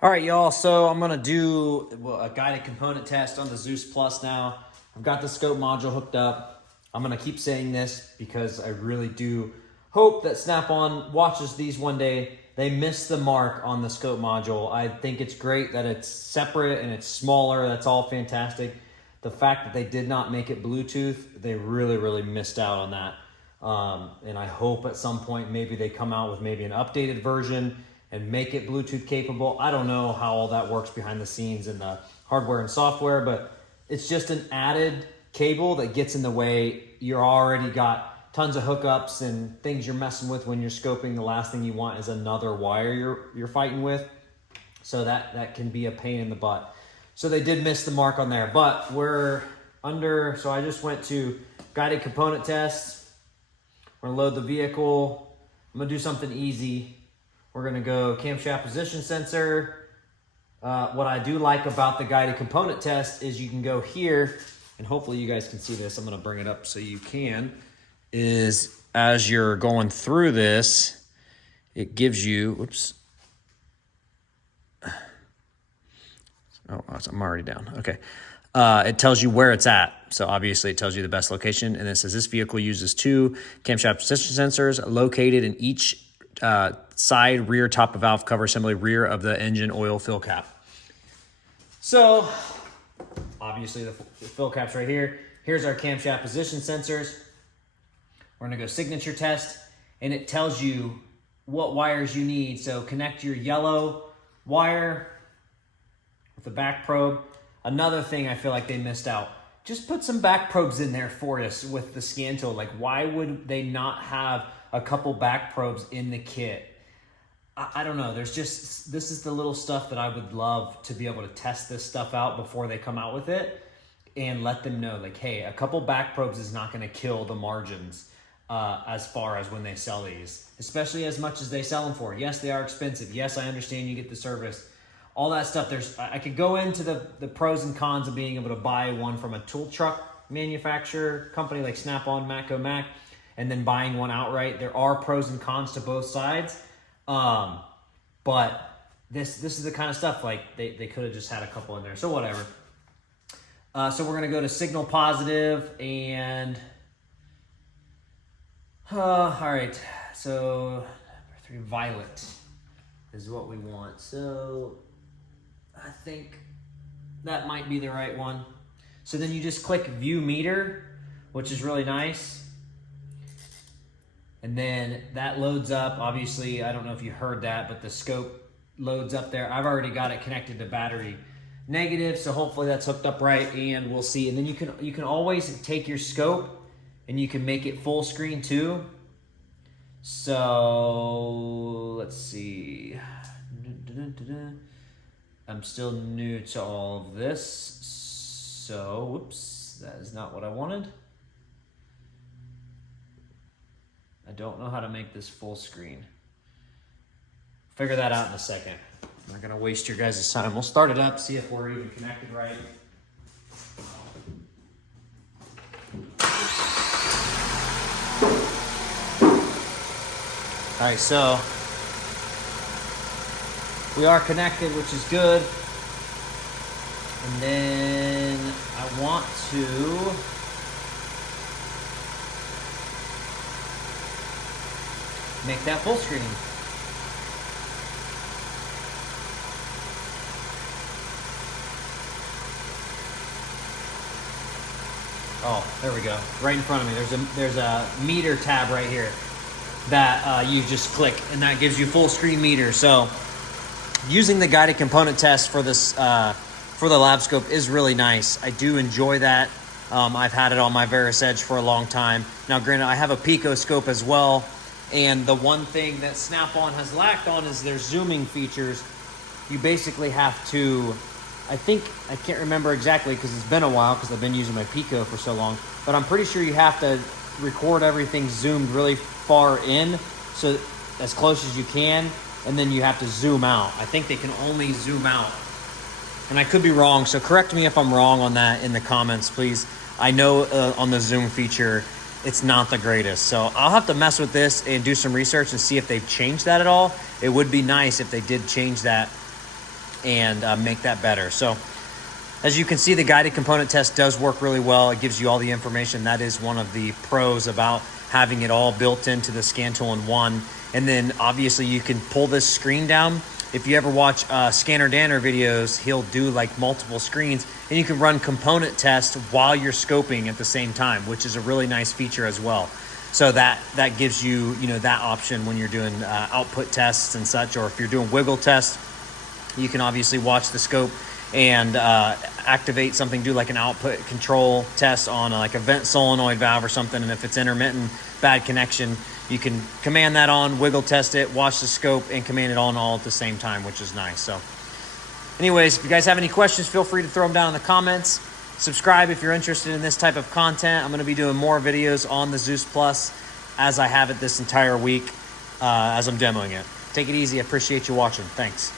All right, y'all, so I'm gonna do a guided component test on the Zeus Plus now. I've got the scope module hooked up. I'm gonna keep saying this because I really do hope that Snap-on watches these one day. They missed the mark on the scope module. I think it's great that it's separate and it's smaller. That's all fantastic. The fact that they did not make it Bluetooth, they really missed out on that. And I hope at some point maybe they come out with maybe an updated version and make it Bluetooth capable. I don't know how all that works behind the scenes in the hardware and software, but it's just an added cable that gets in the way. You're already got tons of hookups and things you're messing with when you're scoping. The last thing you want is another wire you're fighting with. So that can be a pain in the butt. So they did miss the mark on there, but we're under, so I just went to guided component tests. We're gonna load the vehicle. I'm gonna do something easy. We're gonna go camshaft position sensor. What I do like about the guided component test is you can go here, and hopefully you guys can see this. I'm gonna bring it up so you can, is as you're going through this, it gives you, whoops. Oh, I'm already down, okay. It tells you where it's at. So obviously it tells you the best location, and it says this vehicle uses 2 camshaft position sensors located in each side rear top of valve cover assembly rear of the engine oil fill cap. So obviously the fill cap's right here. Here's our camshaft position sensors. We're gonna go signature test, and it tells you what wires you need. So connect your yellow wire with the back probe. Another thing I feel like they missed out, just put some back probes in there for us with the scan tool. Like, why would they not have a couple back probes in the kit? I don't know. There's just, this is the little stuff that I would love to be able to test this stuff out before they come out with it and let them know, like, hey, a couple back probes is not going to kill the margins as far as when they sell these, especially as much as they sell them for. Yes, they are expensive. Yes, I understand you get the service. All that stuff, I could go into the pros and cons of being able to buy one from a tool truck manufacturer company like Snap-on, Matco, Mac, and then buying one outright. There are pros and cons to both sides. But this is the kind of stuff, like, they could have just had a couple in there. So whatever. So we're going to go to signal positive and, all right. So number 3, violet is what we want. So I think that might be the right one. So then you just click view meter, which is really nice. And then that loads up. Obviously, I don't know if you heard that, but the scope loads up there. I've already got it connected to battery negative, so hopefully that's hooked up right, and we'll see. And then you can always take your scope and you can make it full screen too. So let's see. I'm still new to all of this, so whoops, that is not what I wanted. I don't know how to make this full screen. Figure that out in a second. I'm not gonna waste your guys' time. We'll start it up, see if we're even connected right. All right, so we are connected, which is good. And then I want to make that full screen. Oh, there we go. Right in front of me. There's a meter tab right here that you just click, and that gives you full screen meter. So using the guided component test for this for the lab scope is really nice. I do enjoy that. I've had it on my Veris Edge for a long time. Now, granted, I have a Pico scope as well, and the one thing that Snap-on has lacked on is their zooming features. You basically have to, I can't remember exactly because it's been a while because I've been using my Pico for so long, but I'm pretty sure you have to record everything zoomed really far in, so as close as you can, and then you have to zoom out. I think they can only zoom out, and I could be wrong, so correct me if I'm wrong on that in the comments, please. I know on the zoom feature, it's not the greatest. So I'll have to mess with this and do some research and see if they've changed that at all. It would be nice if they did change that and make that better. So as you can see, the guided component test does work really well. It gives you all the information. That is one of the pros about having it all built into the scan tool in one. And then obviously you can pull this screen down. If you ever watch Scanner Danner videos, he'll do like multiple screens, and you can run component test while you're scoping at the same time, which is a really nice feature as well. So that gives you, that option when you're doing output tests and such, or if you're doing wiggle tests, you can obviously watch the scope and activate something, do like an output control test on like a vent solenoid valve or something. And if it's intermittent, bad connection, you can command that on, wiggle test it, watch the scope, and command it on all at the same time, which is nice. So anyways, if you guys have any questions, feel free to throw them down in the comments. Subscribe if you're interested in this type of content. I'm going to be doing more videos on the Zeus Plus as I have it this entire week as I'm demoing it. Take it easy. I appreciate you watching. Thanks.